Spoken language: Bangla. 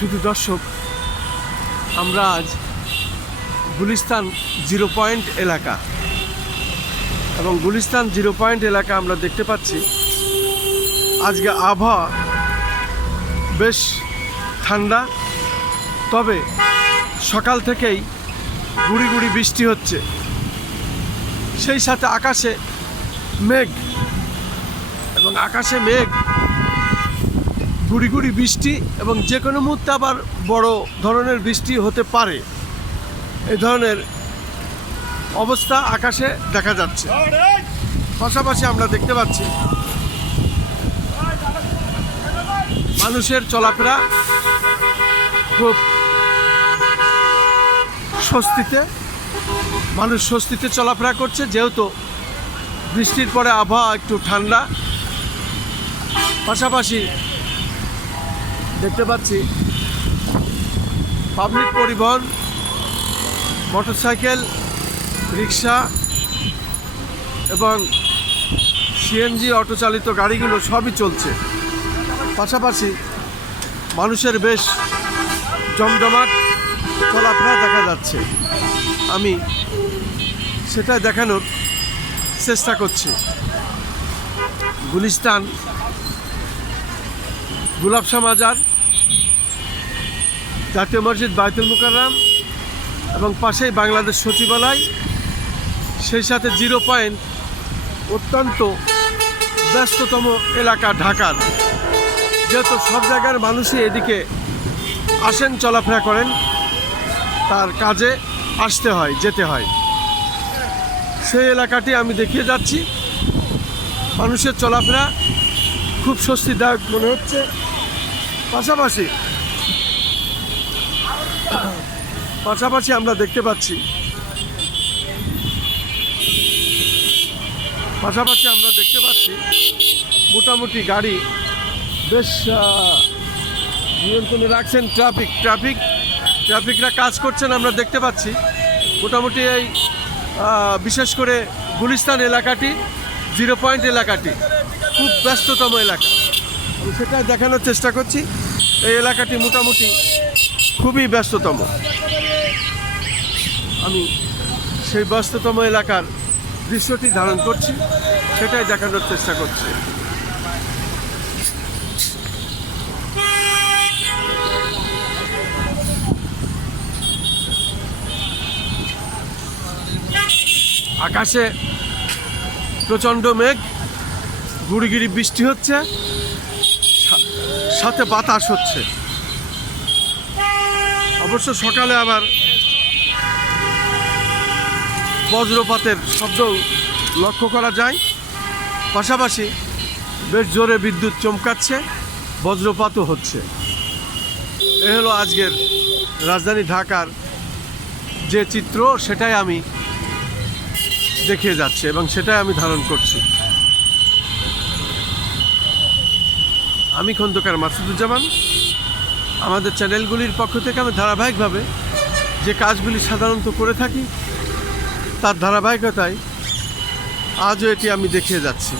শুধু দর্শক, আমরা আজ গুলিস্তান 0 পয়েন্ট এলাকা এবং গুলিস্তান 0 পয়েন্ট এলাকা আমরা দেখতে পাচ্ছি আজকে আবহাওয়া বেশ ঠান্ডা, তবে সকাল থেকেই গুড়ি গুড়ি বৃষ্টি হচ্ছে, সেই সাথে আকাশে মেঘ এবং আকাশে মেঘ, গুড়ি গুড়ি বৃষ্টি এবং যে কোনো মুহূর্তে আবার বড় ধরনের বৃষ্টি হতে পারে, এই ধরনের অবস্থা আকাশে দেখা যাচ্ছে। পাশাপাশি আমরা দেখতে পাচ্ছি মানুষের চলাফেরা খুব স্বস্তিতে, মানুষ স্বস্তিতে চলাফেরা করছে, যেহেতু বৃষ্টির পরে আবহাওয়া একটু ঠান্ডা। পাশাপাশি দেখতে পাচ্ছি পাবলিক পরিবহন, মোটরসাইকেল, রিক্সা এবং সিএনজি অটো চালিত গাড়িগুলো সবই চলছে। পাশাপাশি মানুষের বেশ জমজমাট চলাফেরা দেখা যাচ্ছে। আমি সেটা দেখানোর চেষ্টা করছি। গুলিস্তান গুলাবশাহ মাজার, জাতীয় মসজিদ বাইতুল মুকাররম এবং পাশেই বাংলাদেশ সচিবালয়, সেই সাথে 0 পয়েন্ট অত্যন্ত ব্যস্ততম এলাকা ঢাকার, যেহেতু সব জায়গার মানুষই এদিকে আসেন, চলাফেরা করেন, তার কাজে আসতে হয়, যেতে হয়। সেই এলাকাটি আমি দেখিয়ে যাচ্ছি। মানুষের চলাফেরা খুব স্বস্তিদায়ক মনে হচ্ছে। পাশাপাশি আমরা দেখতে পাচ্ছি মোটামুটি গাড়ি বেশ নিয়ন্ত্রণে রাখছেন। ট্রাফিকরা কাজ করছেন, আমরা দেখতে পাচ্ছি। মোটামুটি এই বিশেষ করে গুলিস্তান এলাকাটি, 0 পয়েন্ট এলাকাটি খুব ব্যস্ততম এলাকা, আমি সেটা দেখানোর চেষ্টা করছি। এই এলাকাটি মোটামুটি খুবই ব্যস্ততম। আমি সেই ব্যস্ততম এলাকার দৃশ্যটি ধারণ করছি, সেটাই দেখানোর চেষ্টা করছি। আকাশে প্রচণ্ড মেঘ, গুড়ি গুড়ি বৃষ্টি হচ্ছে, সাথে বাতাস হচ্ছে। অবশ্য সকালে আবার বজ্রপাতের শব্দ লক্ষ্য করা যায়। পাশাপাশি বেশ জোরে বিদ্যুৎ চমকাচ্ছে, বজ্রপাতও হচ্ছে। এ হলো আজকের রাজধানী ঢাকার যে চিত্র, সেটাই আমি দেখিয়ে যাচ্ছি এবং সেটাই আমি ধারণ করছি। আমি খন্দকার মাসুদুজ্জামান। আমাদের চ্যানেলগুলির পক্ষ থেকে আমি ধারাবাহিকভাবে যে কাজগুলি সাধারণত করে থাকি, তার ধারাবাহিকতায় আজও এটি আমি দেখিয়ে যাচ্ছি।